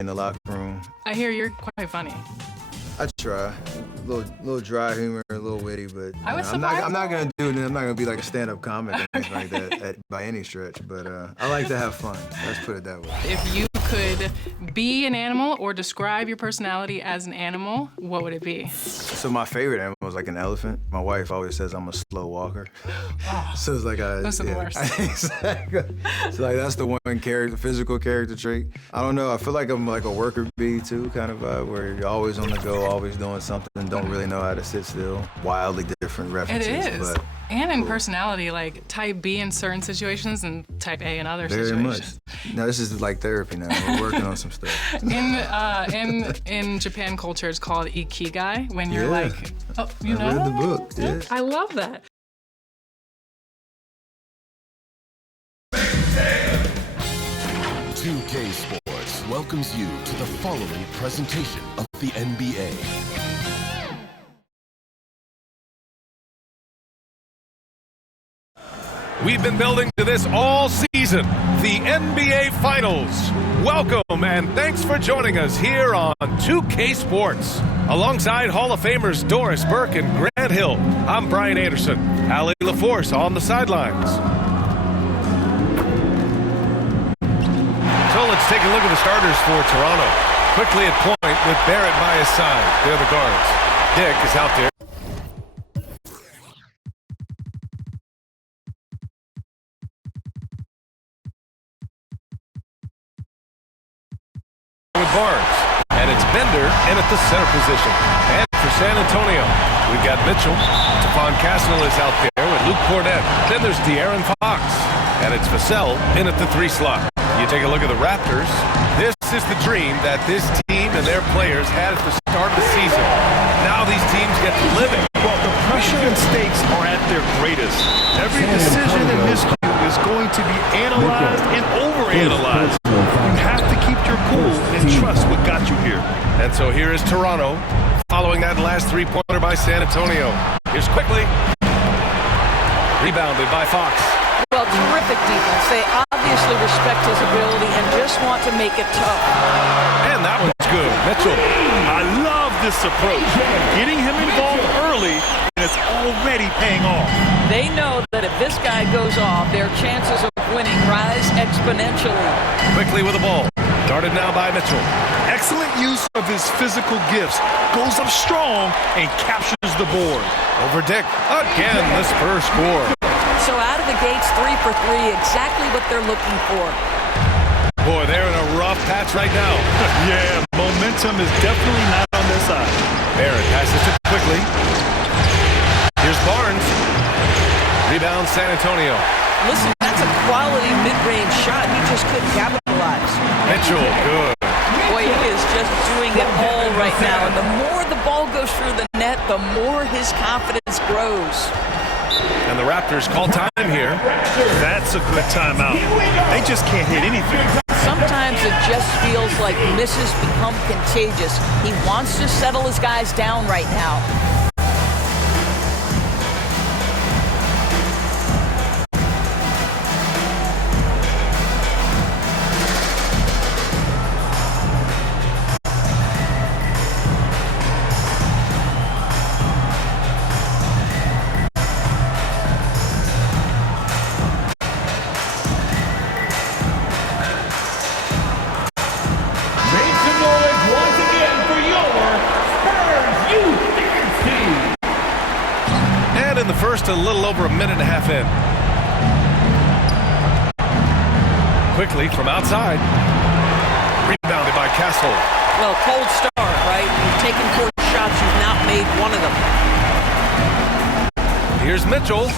In the locker room. I hear you're quite funny. I try. A little dry humor, a little witty, but I'm not gonna be like a stand-up comic or anything like that by any stretch. But I like to have fun. Let's put it that way. If you could be an animal or describe your personality as an animal, what would it be? So my favorite animal is like an elephant. My wife always says I'm a slow walker. Oh, So it's like those are the worst. Exactly. So like that's the one physical character trait. I don't know. I feel like I'm like a worker bee too, kind of vibe, where you're always on the go, always doing something, don't really know how to sit still. Wildly different references. It is. But and in cool. personality, like type B in certain situations and type A in other Very situations. much. Now this is like therapy now. We're working on some stuff. In Japan culture, it's called ikigai, when you're Yeah. like, oh, you know? I read the book. Yeah. I love that. K Sports welcomes you to the following presentation of the NBA. We've been building to this all season, the NBA Finals. Welcome and thanks for joining us here on 2K Sports. Alongside Hall of Famers Doris Burke and Grant Hill, I'm Brian Anderson. Allie LaForce on the sidelines. So let's take a look at the starters for Toronto. Quickly at point with Barrett by his side. They're the guards. Dick is out there. With Barnes. And it's Bender in at the center position. And for San Antonio, we've got Mitchell. Stephon Castle is out there with Luke Cornett. Then there's De'Aaron Fox. And it's Vassell in at the 3 slot. You take a look at the Raptors. This is the dream that this team and their players had at the start of the season. Now these teams get to live it. Well, the pressure and stakes are at their greatest. Every decision and miscue is going to be analyzed and overanalyzed. You have to keep your cool and trust what got you here. And so here is Toronto, following that last 3-pointer by San Antonio. Here's quickly. Rebounded by Fox. Well, terrific defense. They obviously respect his ability and just want to make it tough. And that one's good. Mitchell. I love this approach. Getting him involved early, and it's already paying off. They know that if this guy goes off, their chances of winning rise exponentially. Quickly with the ball. Darted now by Mitchell. Excellent use of his physical gifts. Goes up strong and captures the board. Over Dick. Again, the Spurs score. So out of the gates, 3 for 3, exactly what they're looking for. Boy, they're in a rough patch right now. Yeah, momentum is definitely not on their side. Barrett passes it quickly. Here's Barnes. Rebound San Antonio. Listen, that's a quality mid-range shot. He just couldn't capitalize. Mitchell, good. Boy, he is just doing it all right now. And the more the ball goes through the net, the more his confidence grows. And the Raptors call time here. That's a good timeout. They just can't hit anything. Sometimes it just feels like misses become contagious. He wants to settle his guys down right now. A little over a minute and a half in. Quickly from outside. Rebounded by Castle. Well, cold start, right? You've taken 4 shots, you've not made one of them. Here's Mitchell.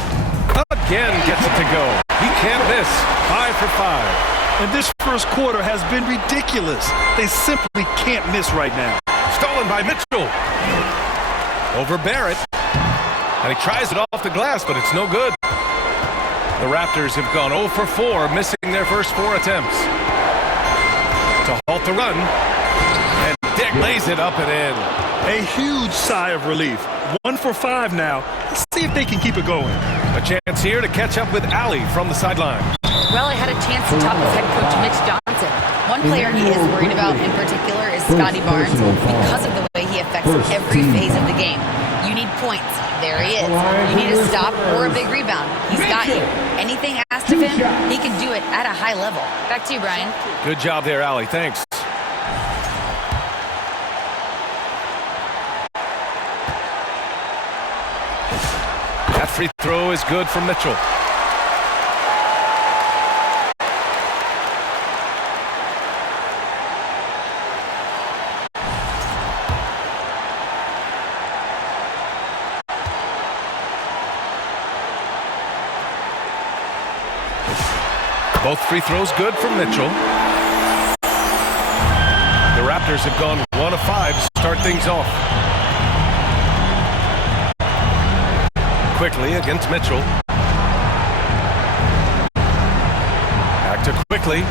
Again gets it to go. He can't miss. 5 for 5. And this first quarter has been ridiculous. They simply can't miss right now. Stolen by Mitchell. Over Barrett. And he tries it off the glass, but it's no good. The Raptors have gone 0 for 4, missing their first 4 attempts. To halt the run. And Dick lays it up and in. A huge sigh of relief. 1 for 5 now. Let's see if they can keep it going. A chance here to catch up with Allie from the sideline. Well, I had a chance to talk with head coach Mitch Johnson. One player he is worried about in particular is Scotty Barnes because of the way he affects every phase of the game. You need points. There he is. You need a stop or a big rebound. He's got you. Anything asked of him, he can do it at a high level. Back to you, Brian. Good job there, Allie. Thanks. That free throw is good for Mitchell. Both free throws good for Mitchell. The Raptors have gone 1 of 5 to start things off. Quickly against Mitchell. Back to Quickly.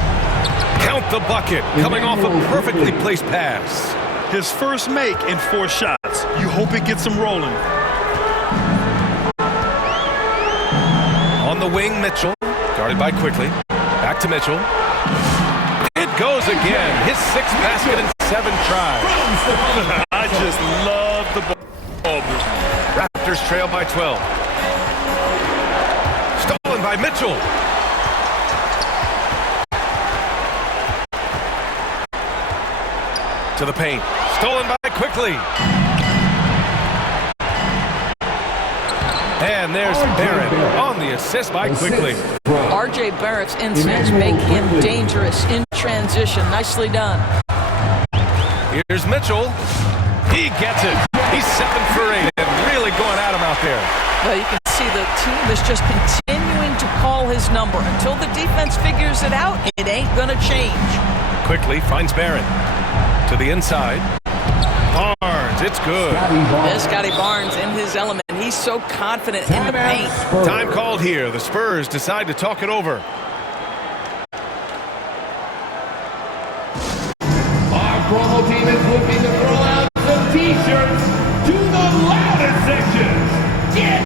Count the bucket. Coming off a perfectly placed pass. His first make in 4 shots. You hope it gets him rolling. On the wing, Mitchell. Guarded by Quickly. Back to Mitchell. It goes again. His 6th basket in 7 tries. I just love the ball movement. Raptors trail by 12. Stolen by Mitchell. To the paint. Stolen by Quickly. And there's Barrett on the assist by Quickly. R.J. Barrett's instincts make him dangerous in transition. Nicely done. Here's Mitchell. He gets it. He's 7 for 8 and really going at him out there. Well, you can see the team is just continuing to call his number. Until the defense figures it out, it ain't going to change. Quickly finds Barrett. To the inside. Barnes, it's good. There's Scotty Barnes in his element. He's so confident in the paint. Time called here. The Spurs decide to talk it over. Our promo team is looking to throw out some t-shirts to the louder sections. Get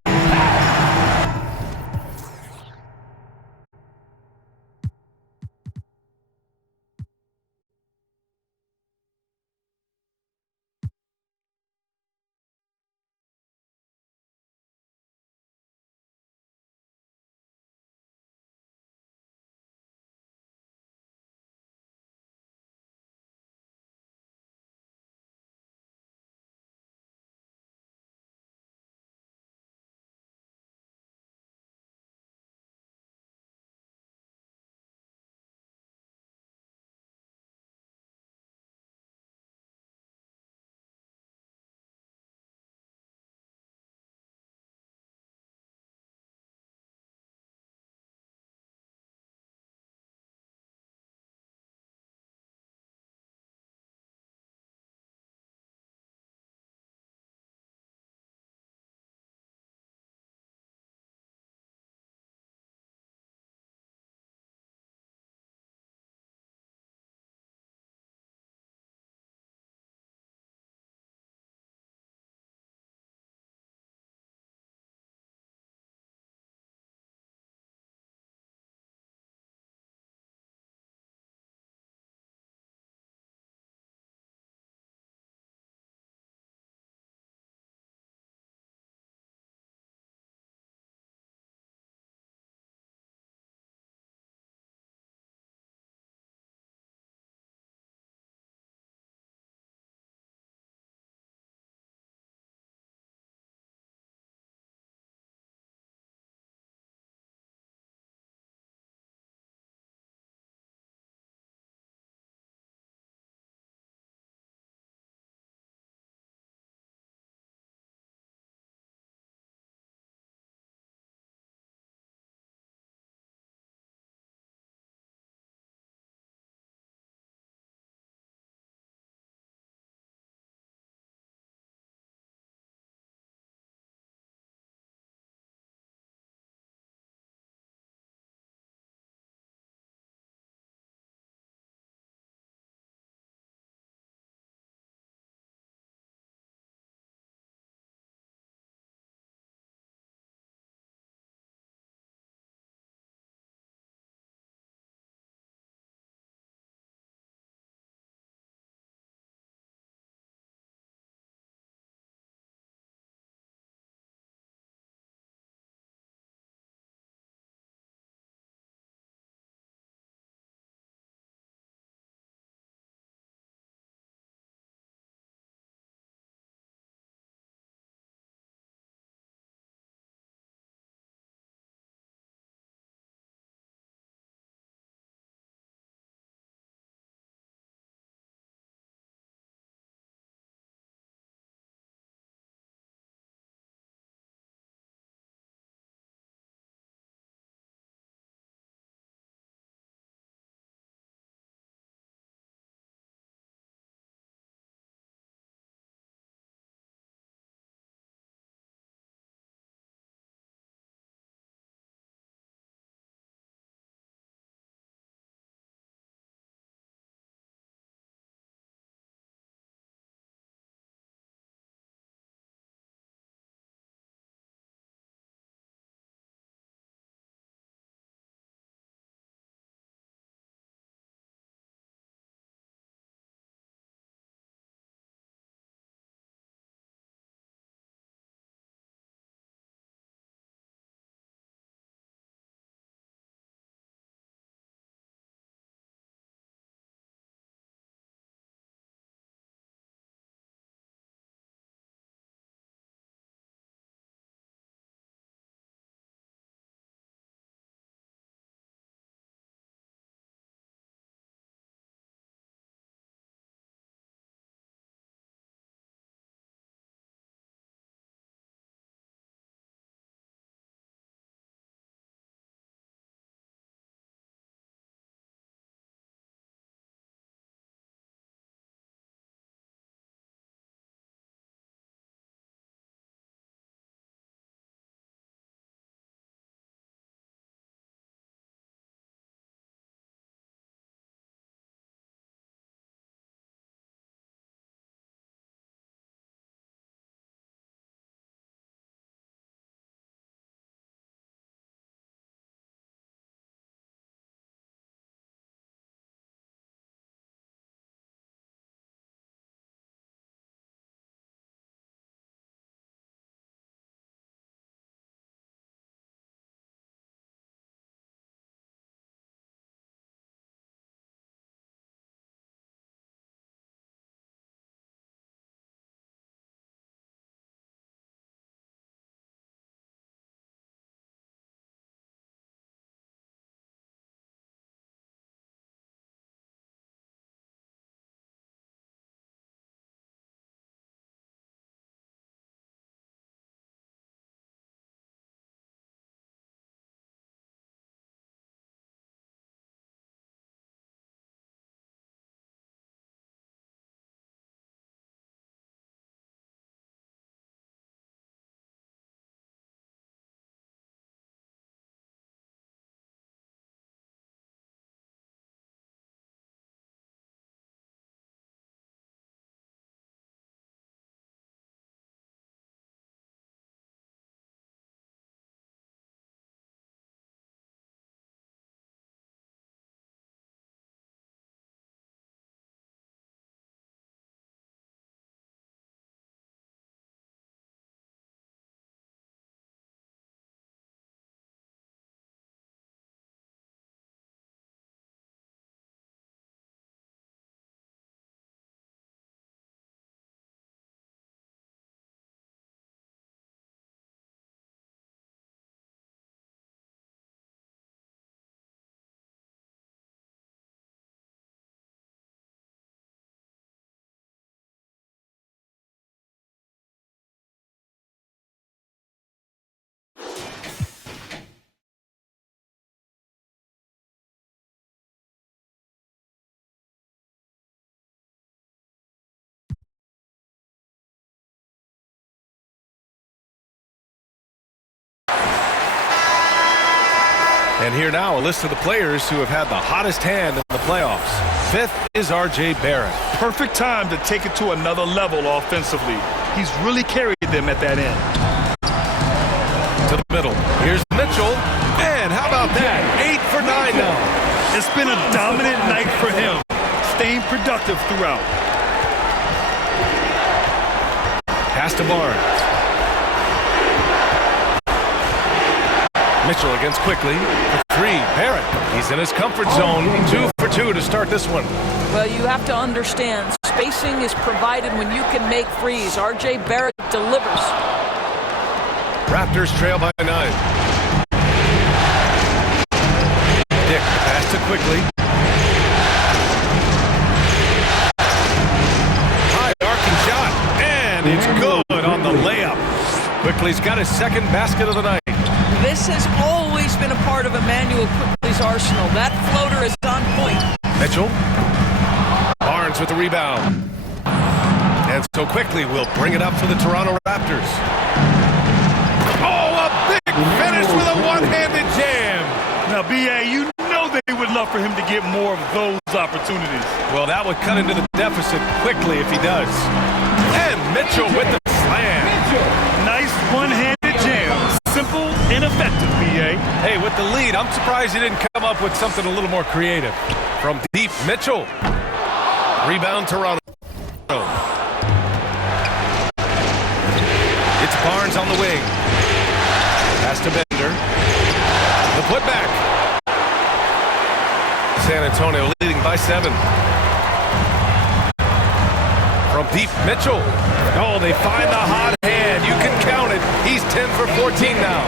And here now, a list of the players who have had the hottest hand in the playoffs. 5th is R.J. Barrett. Perfect time to take it to another level offensively. He's really carried them at that end. To the middle. Here's Mitchell. And how about that? 8 for 9 now. It's been a dominant night for him, staying productive throughout. Pass to Barnes. Mitchell against quickly. For 3, Barrett. He's in his comfort zone. 2 for 2 to start this one. Well, you have to understand, spacing is provided when you can make threes. R.J. Barrett delivers. Raptors trail by 9. Dick pass to quickly. High arcing shot. And it's good on the layup. Quickly's got his second basket of the night. This has always been a part of Emmanuel Quickly's arsenal. That floater is on point. Mitchell. Barnes with the rebound. And so Quickly will bring it up for the Toronto Raptors. Oh, a big finish with a one-handed jam. Now, B.A., you know they would love for him to get more of those opportunities. Well, that would cut into the deficit quickly if he does. And Mitchell with the slam. Nice one-handed jam. Simple and effective, B.A. Hey, with the lead, I'm surprised he didn't come up with something a little more creative. From deep, Mitchell. Rebound, Toronto. It's Barnes on the wing. Pass to Bender. The putback. San Antonio leading by 7. From deep, Mitchell. Oh, they find the hot hand. You can count it. He's 10 for 14 now.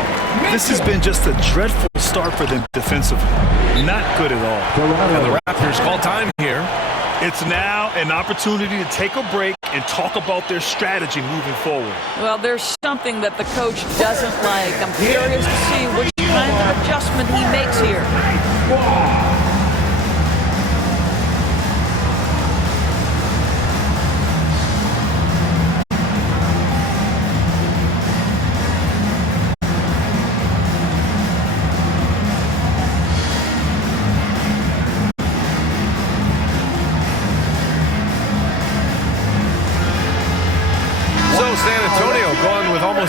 This has been just a dreadful start for them defensively. Not good at all. And the Raptors call time here. It's now an opportunity to take a break and talk about their strategy moving forward. Well, there's something that the coach doesn't like. I'm curious to see which kind of adjustment he makes here.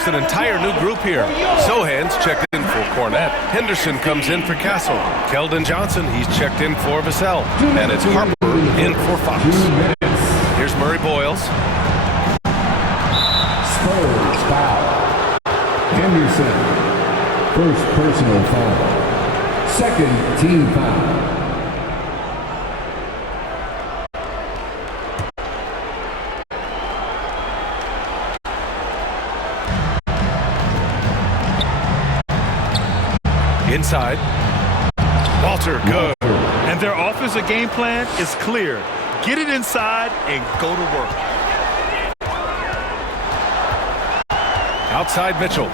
An entire new group here. Sohan's checked in for Cornette. Henderson comes in for Castle. Keldon Johnson, he's checked in for Vassell. And it's Harper in for Fox. Here's Murray Boyles. Spurs foul. Henderson. First personal foul. Second team foul. Inside. Walter, good. And their offensive game plan is clear. Get it inside and go to work. Outside Mitchell.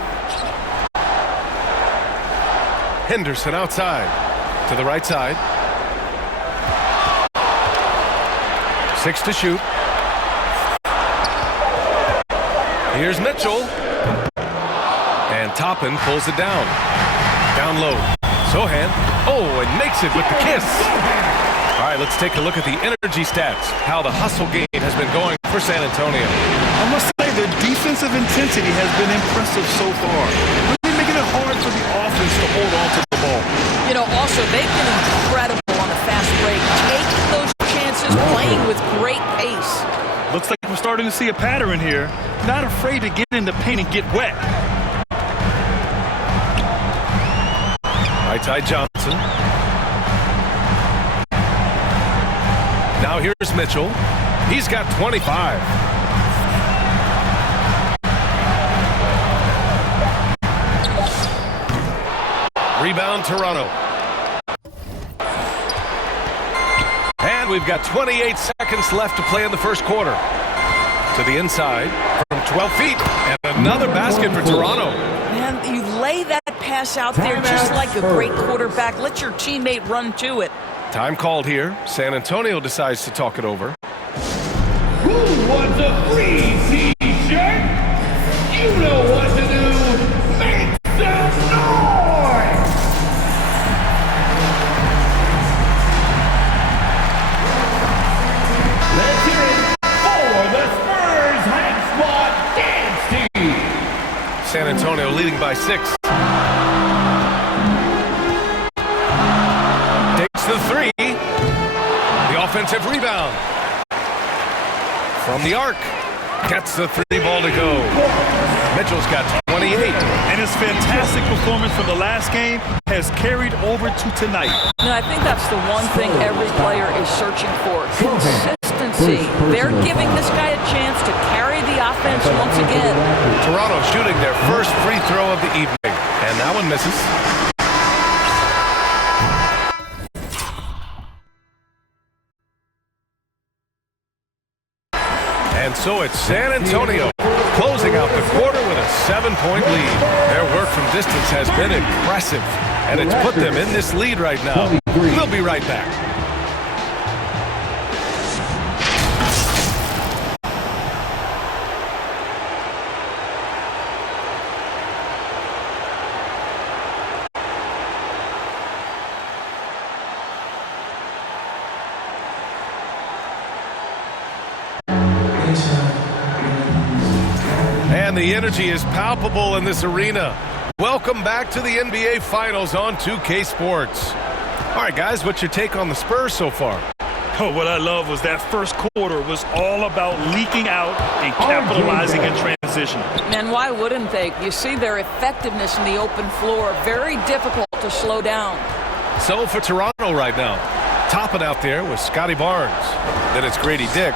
Henderson outside. To the right side. 6 to shoot. Here's Mitchell. And Toppin pulls it down. Down low. Sohan. Oh, and makes it with the kiss. All right, let's take a look at the energy stats. How the hustle game has been going for San Antonio. I must say their defensive intensity has been impressive so far. Really making it hard for the offense to hold on to the ball. You know, also, they've been incredible on the fast break. Taking those chances, playing with great pace. Looks like we're starting to see a pattern here. Not afraid to get in the paint and get wet. Right side Johnson. Now here's Mitchell. He's got 25. Rebound Toronto. And we've got 28 seconds left to play in the first quarter. To the inside from 12 feet. And another basket for Toronto. Man, you lay that pass out there just like a great quarterback. Let your teammate run to it. Time called here. San Antonio decides to talk it over. Who wants a free t-shirt? You know what to do. Make some noise! by 6. Takes the 3. The offensive rebound. From the arc. Gets the 3 ball to go. Mitchell's got 28. And his fantastic performance from the last game has carried over to tonight. No, I think that's the one thing every player is searching for. Consistency. They're giving this guy a chance to carry the offense once again. Toronto shooting their first free throw of the evening. And that one misses. And so it's San Antonio closing out the quarter with a 7-point lead. Their work from distance has been impressive, and it's put them in this lead right now. We'll be right back. And the energy is palpable in this arena. Welcome back to the NBA Finals on 2K Sports. All right, guys, what's your take on the Spurs so far? Oh, what I love was that first quarter was all about leaking out and capitalizing in transition. And why wouldn't they? You see their effectiveness in the open floor. Very difficult to slow down. So for Toronto right now, topping out there with Scotty Barnes. Then it's Grady Dick.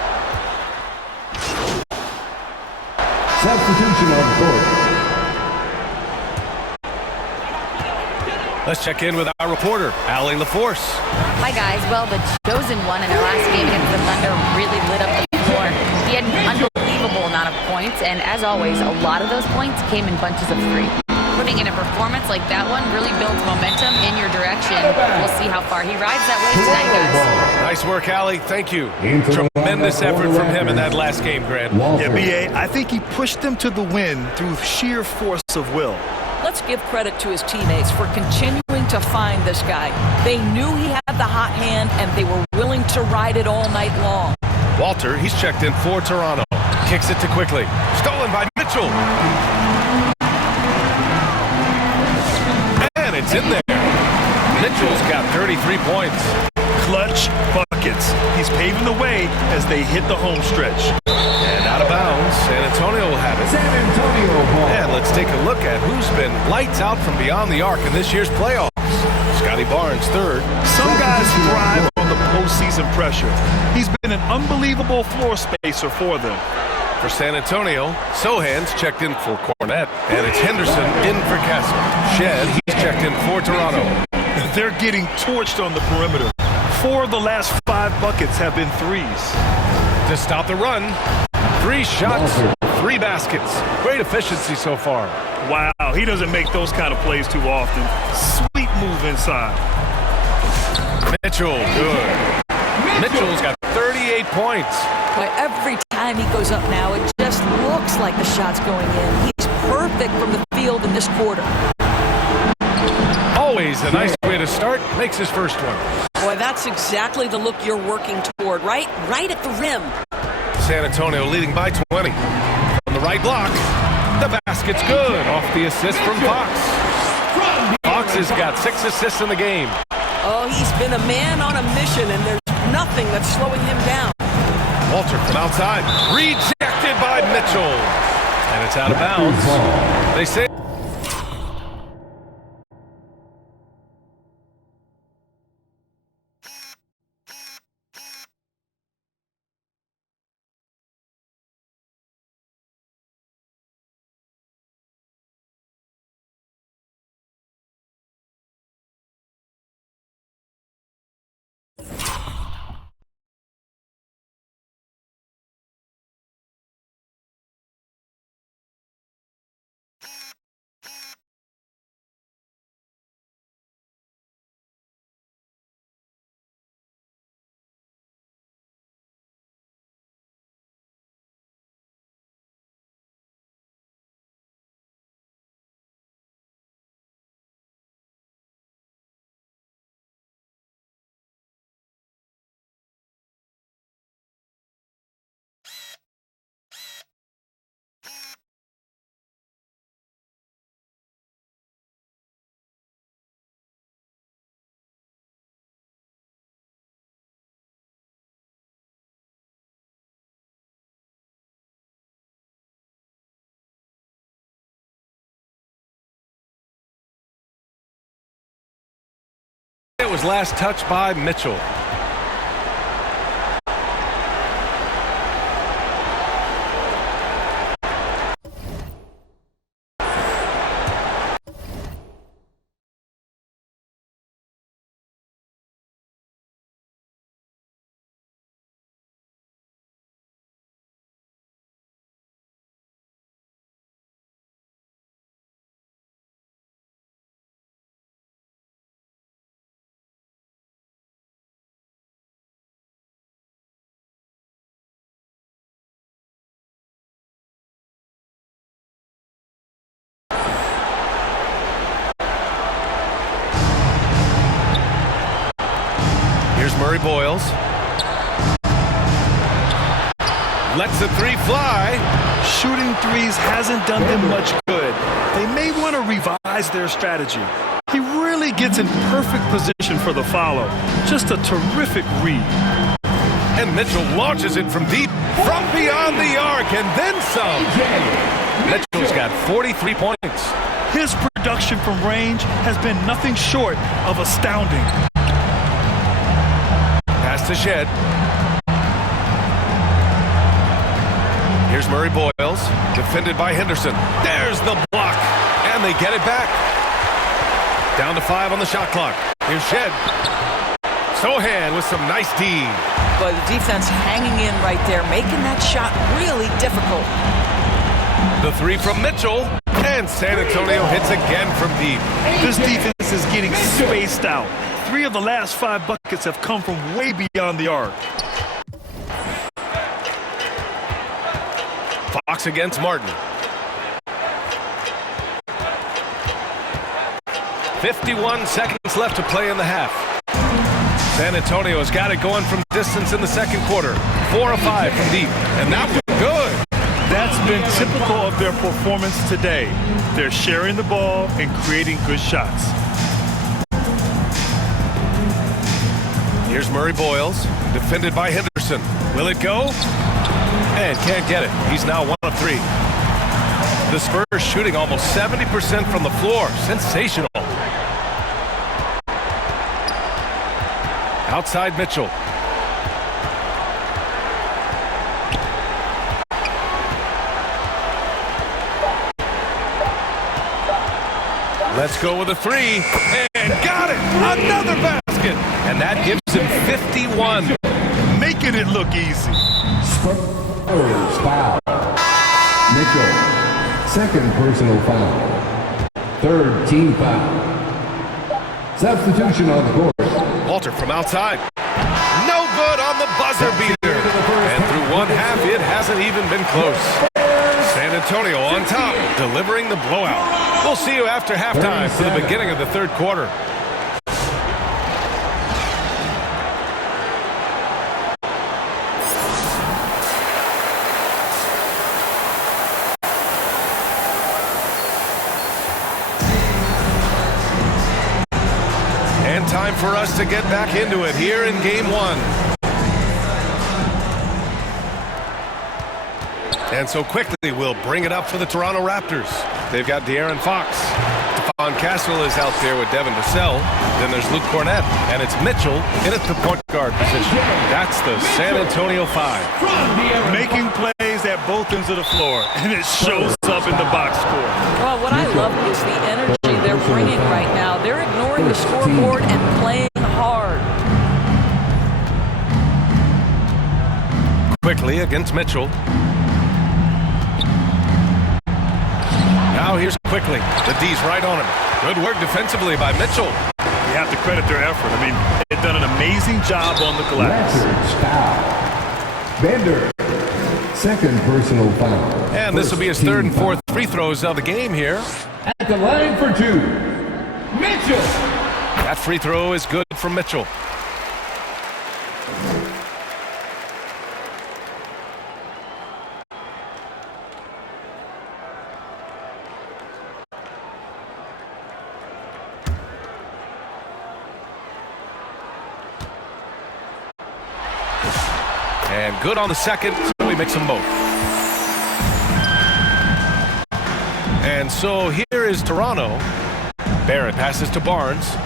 Substitution on court. Let's check in with our reporter, Allie LaForce. Hi, guys. Well, the chosen one in their last game against the Thunder really lit up the floor. He had an unbelievable amount of points, and as always, a lot of those points came in bunches of 3. Putting in a performance like that one really builds momentum in your direction. We'll see how far he rides that way tonight, guys. Nice work, Allie. Thank you. Tremendous effort from him in that last game, Grant. Yeah, B.A., I think he pushed them to the win through sheer force of will. Let's give credit to his teammates for continuing to find this guy. They knew he had the hot hand, and they were willing to ride it all night long. Walter, he's checked in for Toronto. Kicks it to Quickly. Stolen by Mitchell. And it's in there. Mitchell's got 33 points. Clutch buckets. He's paving the way as they hit the home stretch. And out of bounds, San Antonio will have it. San Antonio ball. And let's take a look at who's been lights out from beyond the arc in this year's playoffs. Scotty Barnes, 3rd. Some guys thrive on the postseason pressure. He's been an unbelievable floor spacer for them. For San Antonio, Sohan's checked in for Cornette. And it's Henderson in for Castle. Shed, he's checked in for Toronto. They're getting torched on the perimeter. 4 of the last 5 buckets have been threes. To stop the run, 3 shots, 3 baskets. Great efficiency so far. Wow, he doesn't make those kind of plays too often. Sweet move inside. Mitchell, good. Mitchell's got 38 points. But every time he goes up now, it just looks like the shot's going in. He's perfect from the field in this quarter. Always a nice way to start. Makes his first one. Boy, that's exactly the look you're working toward, right? Right at the rim. San Antonio leading by 20. From the right block, the basket's good. Off the assist from Fox. Fox has got 6 assists in the game. Oh, he's been a man on a mission, and there's nothing that's slowing him down. Walter from outside. Rejected by Mitchell. And it's out of bounds. They say... was last touched by Mitchell. Here's Murray Boyles. Lets the three fly. Shooting threes hasn't done them much good. They may want to revise their strategy. He really gets in perfect position for the follow. Just a terrific read. And Mitchell launches it from deep, from beyond the arc, and then some. Mitchell's got 43 points. His production from range has been nothing short of astounding. Pass to Shed. Here's Murray Boyles, defended by Henderson. There's the block, and they get it back. Down to 5 on the shot clock. Here's Shed. Sohan with some nice D. But the defense hanging in right there, making that shot really difficult. The three from Mitchell, and San Antonio hits again from deep. This defense is getting spaced out. 3 of the last 5 buckets have come from way beyond the arc. Fox against Martin. 51 seconds left to play in the half. San Antonio has got it going from distance in the second quarter. 4 of 5 from deep, and that was good. That's been typical of their performance today. They're sharing the ball and creating good shots. Here's Murray Boyles, defended by Henderson. Will it go? And can't get it. He's now 1 of 3. The Spurs shooting almost 70% from the floor. Sensational. Outside Mitchell. Let's go with a 3. And got it! Another basket! And that gives him 51. Making it look easy. Spurs foul. Mitchell, second personal foul. Third team foul. Substitution on the court. Walter from outside. No good on the buzzer beater. And through one half, it hasn't even been close. San Antonio on top, delivering the blowout. We'll see you after halftime for the beginning of the third quarter. And time for us to get back into it here in Game 1. And so quickly, we'll bring it up for the Toronto Raptors. They've got De'Aaron Fox. Stephon Castle is out there with Devin Vassell. Then there's Luke Cornett, and it's Mitchell in at the point guard position. That's the San Antonio 5. Making plays at both ends of the floor, and it shows up in the box score. Well, what I love is the energy they're bringing right now. They're ignoring the scoreboard and playing hard. Quickly against Mitchell. Now here's Quickly. The D's right on him. Good work defensively by Mitchell. You have to credit their effort. I mean, they've done an amazing job on the glass. Raptors foul. Bender, second personal foul. And this will be his third and fourth free throws of the game here. At the line for 2, Mitchell. That free throw is good from Mitchell. And good on the second, so he makes them both. And so here is Toronto. Barrett passes to Barnes.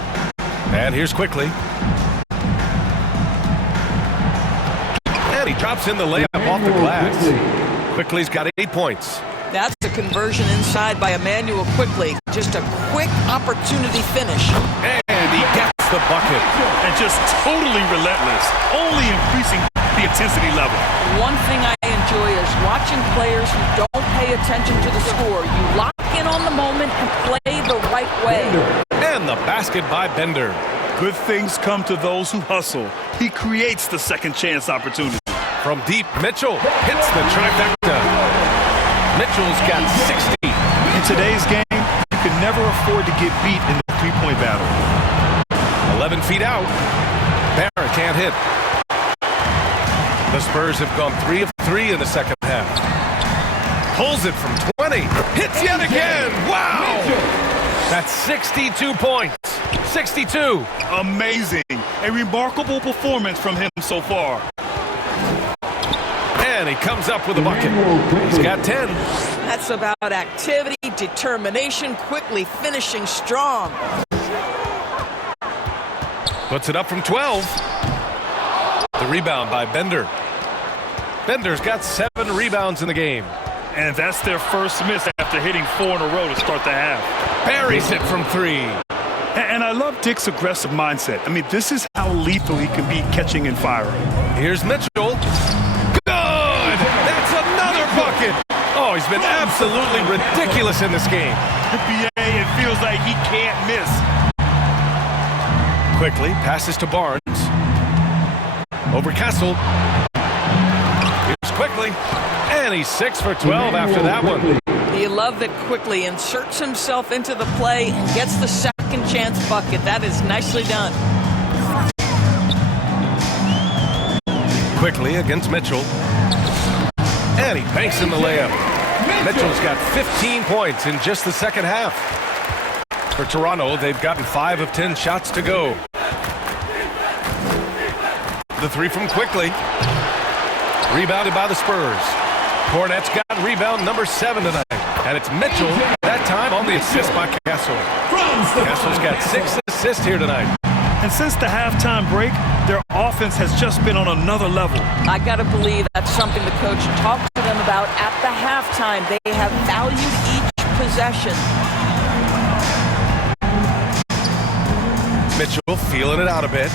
And here's Quickly. And he drops in the layup off the glass. Quickly's got 8 points. That's a conversion inside by Emmanuel Quickly. Just a quick opportunity finish. And he gets the bucket. And just totally relentless, only increasing the intensity level. One thing I enjoy is watching players who don't pay attention to the score. You lock in on the moment and play the right way. And the basket by Bender. Good things come to those who hustle. He creates the second chance opportunity. From deep, Mitchell hits the trifecta. Mitchell's got 60. In today's game, you can never afford to get beat in the three-point battle. 11 feet out. Barrett can't hit. The Spurs have gone 3 of 3 in the second half. Pulls it from 20. Hits yet again. Wow! That's 62 points. 62. Amazing. A remarkable performance from him so far. And he comes up with a bucket. He's got 10. That's about activity, determination, quickly finishing strong. Puts it up from 12. The rebound by Bender. Bender's got 7 rebounds in the game. And that's their first miss after hitting 4 in a row to start the half. Buries it from 3. And I love Dick's aggressive mindset. I mean, this is how lethal he can be catching and firing. Here's Mitchell. Good! That's another bucket! Oh, he's been absolutely ridiculous in this game. NBA, it feels like he can't miss. Quickly passes to Barnes. Over Castle. Here's Quickly. And he's 6 for 12 after that one. You love that Quickly inserts himself into the play and gets the second chance bucket. That is nicely done. Quickly against Mitchell. And he banks in the layup. Mitchell's got 15 points in just the second half. For Toronto, they've gotten 5 of 10 shots to go. The 3 from Quickly. Rebounded by the Spurs. Cornette's got rebound number 7 tonight. And it's Mitchell, that time on the assist by Castle. Castle's got 6 assists here tonight. And since the halftime break, their offense has just been on another level. I got to believe that's something the coach talked to them about at the halftime. They have valued each possession. Mitchell feeling it out a bit.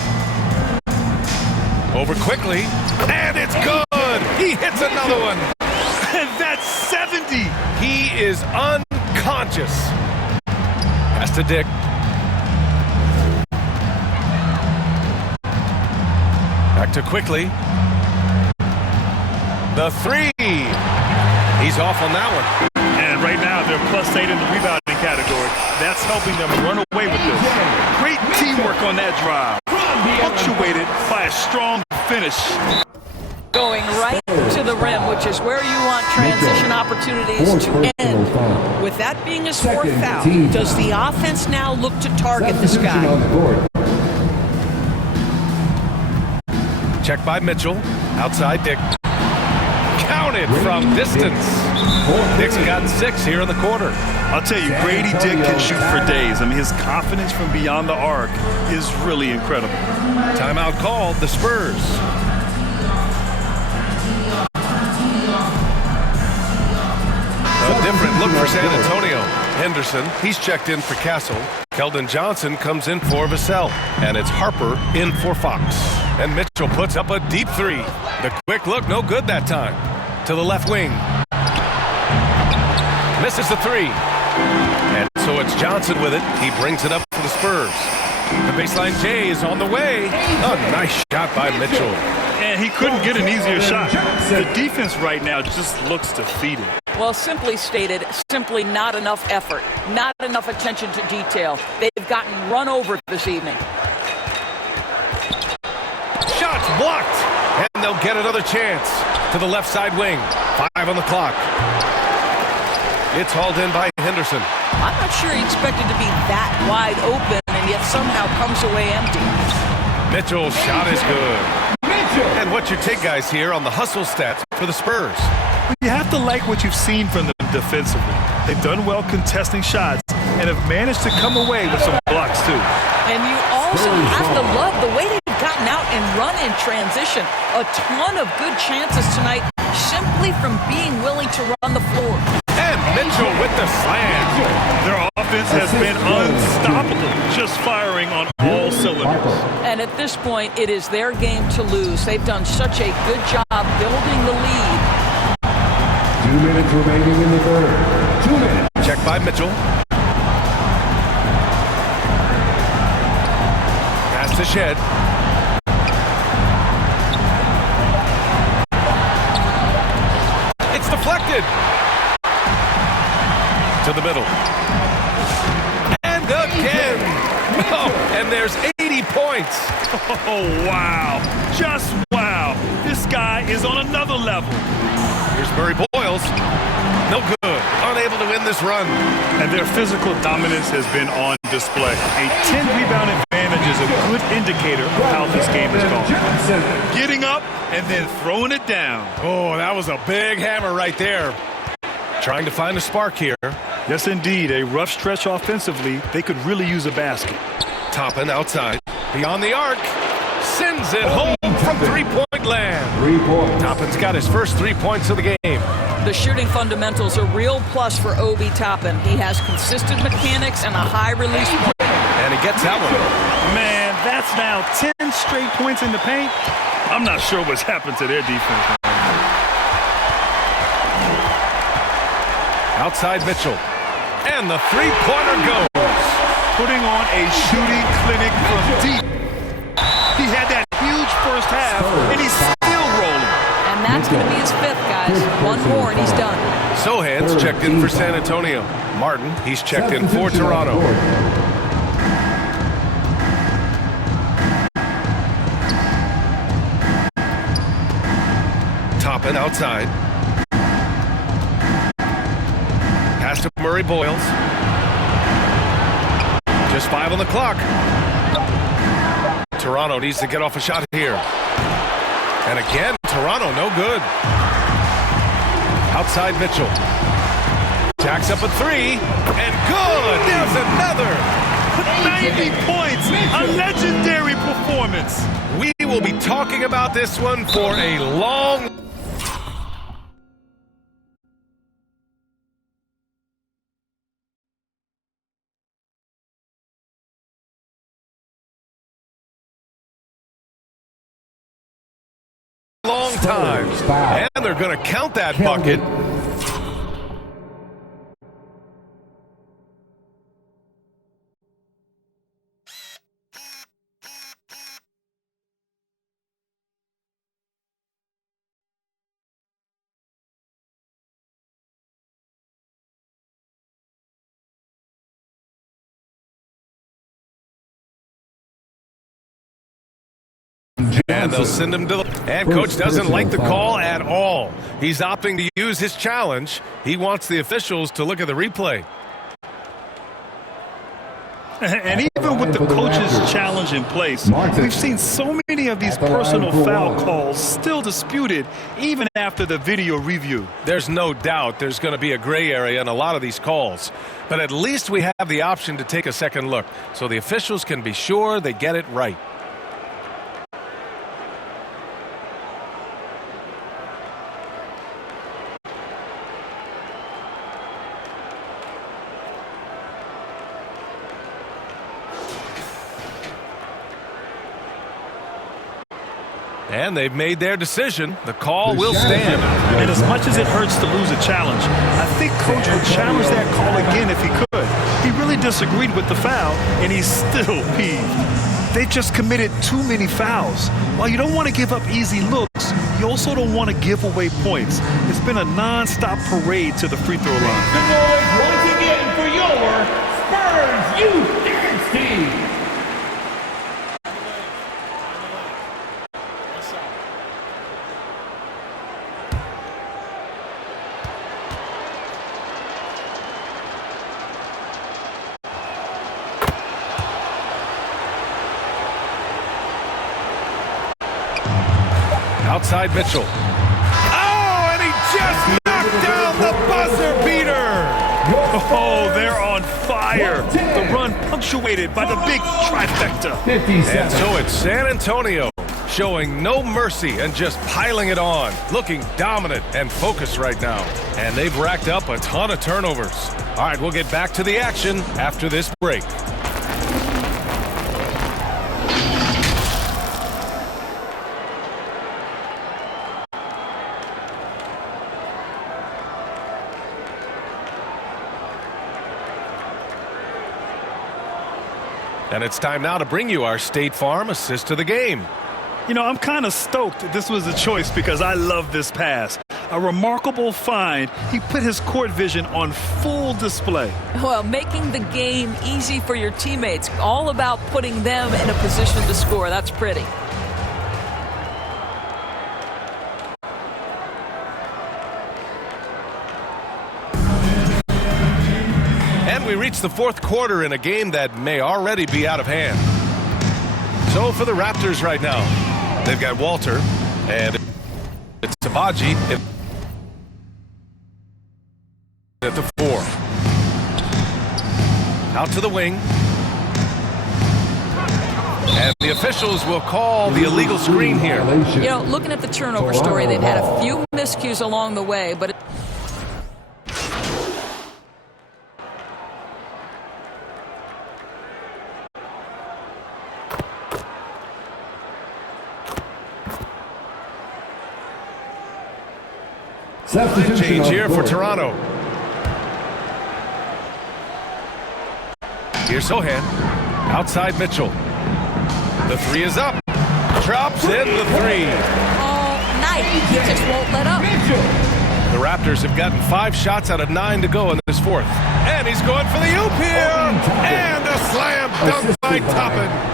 Over Quickly. And it's good! He hits another one! And that's 70! He is unconscious. Pass to Dick. Back to Quickly. The 3. He's off on that one. And right now, they're +8 in the rebounding category. That's helping them run away with this. Great teamwork on that drive. Punctuated by a strong finish. Going right to the rim, which is where you want transition opportunities to end. With that being his 4th foul, does the offense now look to target this guy? Check by Mitchell. Outside Dick. Counted from distance. Dick's got 6 here in the quarter. I'll tell you, Grady Dick can shoot for days. I mean, his confidence from beyond the arc is really incredible. Timeout called, the Spurs. A different look for San Antonio. Henderson, he's checked in for Castle. Keldon Johnson comes in for Vassell. And it's Harper in for Fox. And Mitchell puts up a deep 3. The quick look, no good that time. To the left wing. Misses the 3. And so it's Johnson with it. He brings it up for the Spurs. The baseline J is on the way. A nice shot by Mitchell. And he couldn't get an easier shot. The defense right now just looks defeated. Well, simply stated, simply not enough effort, not enough attention to detail. They've gotten run over this evening. Shots blocked, and they'll get another chance to the left side wing. 5 on the clock. It's hauled in by Henderson. I'm not sure he expected to be that wide open and yet somehow comes away empty. Mitchell's shot is good. And what's your take, guys, here on the hustle stats for the Spurs? You have to like what you've seen from them defensively. They've done well contesting shots and have managed to come away with some blocks, too. And you also have to love the way they've gotten out and run in transition. A ton of good chances tonight simply from being willing to run the floor. And Mitchell with the slam. Their offense has been unstoppable, just firing on all cylinders. And at this point, it is their game to lose. They've done such a good job building the lead. 2 minutes remaining in the third. 2 minutes. Check by Mitchell. Pass to Shed. It's deflected. To the middle. And again. Oh, and there's 80 points. Oh, wow. Just wow. This guy is on another level. Here's Murray Boyles. No good. Unable to win this run. And their physical dominance has been on display. A 10-rebound advantage is a good indicator of how this game is going. Getting up and then throwing it down. Oh, that was a big hammer right there. Trying to find a spark here. Yes, indeed. A rough stretch offensively. They could really use a basket. Toppin outside. Beyond the arc. Sends it home from three-point land. 3 points. Toppin's got his first 3 points of the game. The shooting fundamentals are real plus for Obi Toppin. He has consistent mechanics and a high release point. And he gets that one. Man, that's now 10 straight points in the paint. I'm not sure what's happened to their defense. Outside Mitchell. And the three-pointer goes. Putting on a shooting clinic from deep. He had that huge first half, and he's still rolling. And that's going to be his fifth, guys. One more, and he's done. Sohan's checked in for San Antonio. Martin, he's checked in for Toronto. Toppin outside. Pass to Murray Boyles. Just 5 on the clock. Toronto needs to get off a shot here. And again, Toronto, no good. Outside Mitchell. Jacks up a 3. And good! There's another! 90 points! A legendary performance! We will be talking about this one for a long time. And they're going to count that bucket. And they'll send him to the... And coach doesn't like the call at all. He's opting to use his challenge. He wants the officials to look at the replay. And even with the coach's challenge in place, we've seen so many of these personal foul calls still disputed even after the video review. There's no doubt there's going to be a gray area in a lot of these calls. But at least we have the option to take a second look so the officials can be sure they get it right. And they've made their decision. The call will stand. And as much as it hurts to lose a challenge, I think Coach would challenge that call again if he could. He really disagreed with the foul, and he's still peeved. They've just committed too many fouls. While you don't want to give up easy looks, you also don't want to give away points. It's been a non-stop parade to the free throw line. The noise once again for your Spurs Youth Dance Team. Outside Mitchell. Oh, and he just knocked down the buzzer beater. Oh, they're on fire. The run punctuated by the big trifecta. 50 And seconds. so it's San Antonio showing no mercy and just piling it on, looking dominant and focused right now. And they've racked up a ton of turnovers. All right, we'll get back to the action after this break. And it's time now to bring you our State Farm assist to the game. You know, I'm kind of stoked this was a choice because I love this pass. A remarkable find. He put his court vision on full display. Well, making the game easy for your teammates. All about putting them in a position to score. That's pretty. And we reach the fourth quarter in a game that may already be out of hand. So for the Raptors right now, they've got Walter, and it's Sabaji at the 4. Out to the wing. And the officials will call the illegal screen here. You know, looking at the turnover story, they've had a few miscues along the way, but Change here for Toronto. Here's Sohan. Outside Mitchell. The 3 is up. Drops in the 3. all night, he just won't let up. The Raptors have gotten 5 shots out of 9 to go in this fourth. And he's going for the oop here. And a slam dunk by Toppin.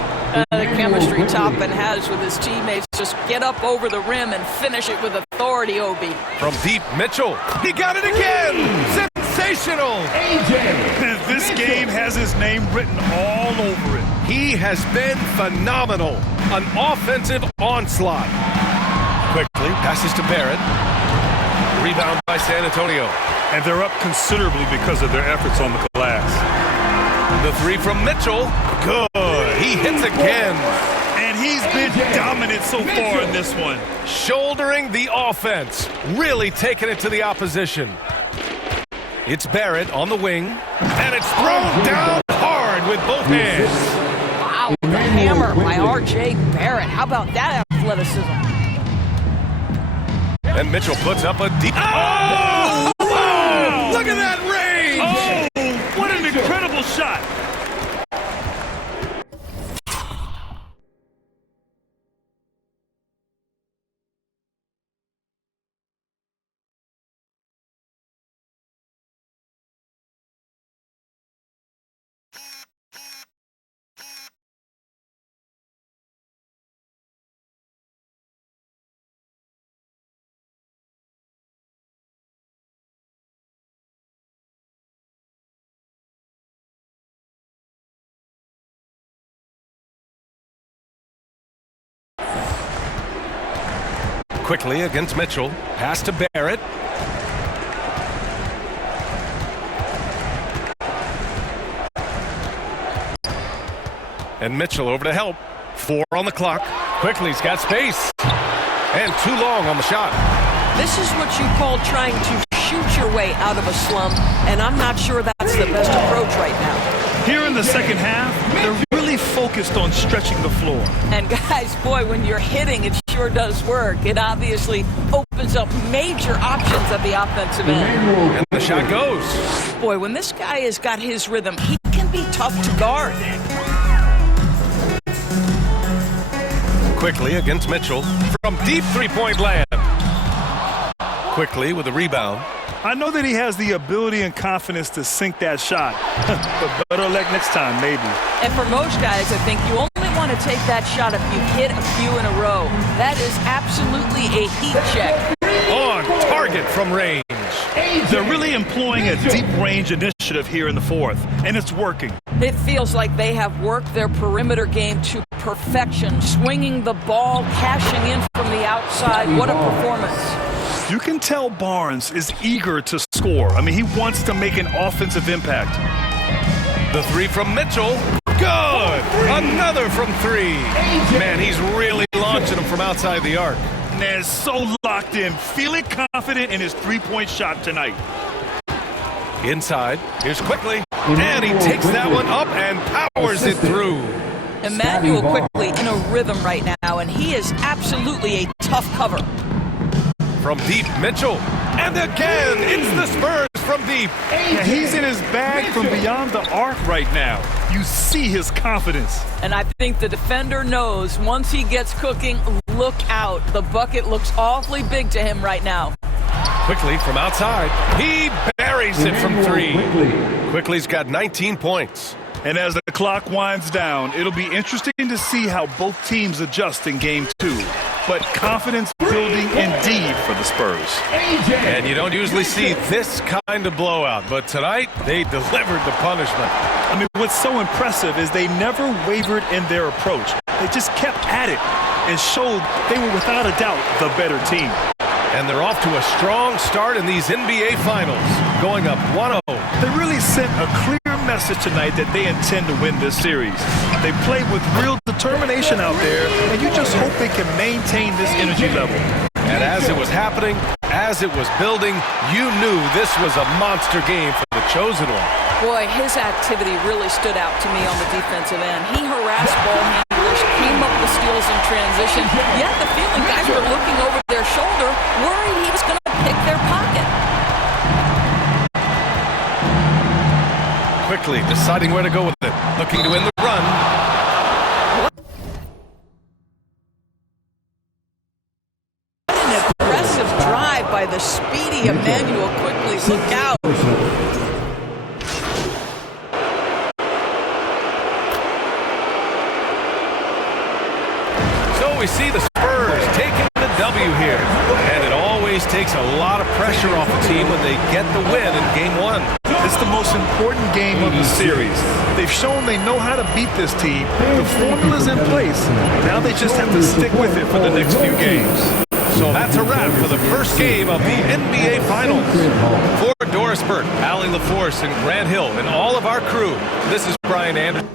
The chemistry Toppin has with his teammates. Just get up over the rim and finish it with authority, Obi. From deep, Mitchell. He got it again. Sensational. This game has his name written all over it. He has been phenomenal. An offensive onslaught. Quickly passes to Barrett. Rebound by San Antonio. And they're up considerably because of their efforts on the glass. The 3 from Mitchell. Good. He hits again. And he's been dominant so far in this one. Shouldering the offense. Really taking it to the opposition. It's Barrett on the wing. And it's thrown down hard with both hands. Wow, the hammer by R.J. Barrett. How about that athleticism? And Mitchell puts up a deep... Oh! Wow! Look at that range! Oh, what an incredible shot. Quickly against Mitchell. Pass to Barrett. And Mitchell over to help. 4 on the clock. Quickly, he's got space. And too long on the shot. This is what you call trying to shoot your way out of a slump, and I'm not sure that's the best approach right now. Here in the second half, they're really focused on stretching the floor. And guys, boy, when you're hitting, it sure does work. It obviously opens up major options at the offensive end. And the shot goes. Boy, when this guy has got his rhythm, he can be tough to guard. Quickly against Mitchell from deep three-point land. Quickly with a rebound. I know that he has the ability and confidence to sink that shot, but better luck next time, maybe. And for most guys, I think you only want to take that shot if you hit a few in a row. That is absolutely a heat check. On target from range. They're really employing a deep range initiative here in the fourth, and it's working. It feels like they have worked their perimeter game to perfection, swinging the ball, cashing in from the outside. What a performance. You can tell Barnes is eager to score. I mean, he wants to make an offensive impact. The three from Mitchell. Good! Another from three. Man, he's really launching them from outside the arc. Man, so locked in, feeling confident in his three-point shot tonight. Inside. Here's Quickly. And he takes that one up and powers it through. Emmanuel Quickly in a rhythm right now, and he is absolutely a tough cover. From deep, Mitchell. And again, it's the Spurs from deep. Yeah, he's in his bag from beyond the arc right now. You see his confidence. And I think the defender knows once he gets cooking, look out. The bucket looks awfully big to him right now. Quickly from outside. He buries it from three. Quickly's got 19 points. And as the clock winds down, it'll be interesting to see how both teams adjust in game two. But confidence building indeed for the Spurs. And you don't usually see this kind of blowout, but tonight they delivered the punishment. I mean, what's so impressive is they never wavered in their approach. They just kept at it and showed they were without a doubt the better team. And they're off to a strong start in these NBA Finals, going up 1-0. They really sent a clear message tonight that they intend to win this series. They played with real determination out there, and you just hope they can maintain this energy level. And as it was happening, as it was building, you knew this was a monster game for the chosen one. Boy, his activity really stood out to me on the defensive end. He harassed ball handlers, came up with steals in transition. You had the feeling guys were looking over their shoulder, worried he was going to pick their pocket. Quickly deciding where to go with it, looking to win the run. An aggressive drive by the speedy Emmanuel Quickly. Look out. So we see the Spurs taking the W here. And it always takes a lot of pressure off a team when they get the win in game one. It's the most important game of the series. They've shown they know how to beat this team. The formula's in place. Now they just have to stick with it for the next few games. So that's a wrap for the first game of the NBA Finals. For Doris Burke, Allie LaForce, and Grant Hill, and all of our crew, this is Brian Anderson.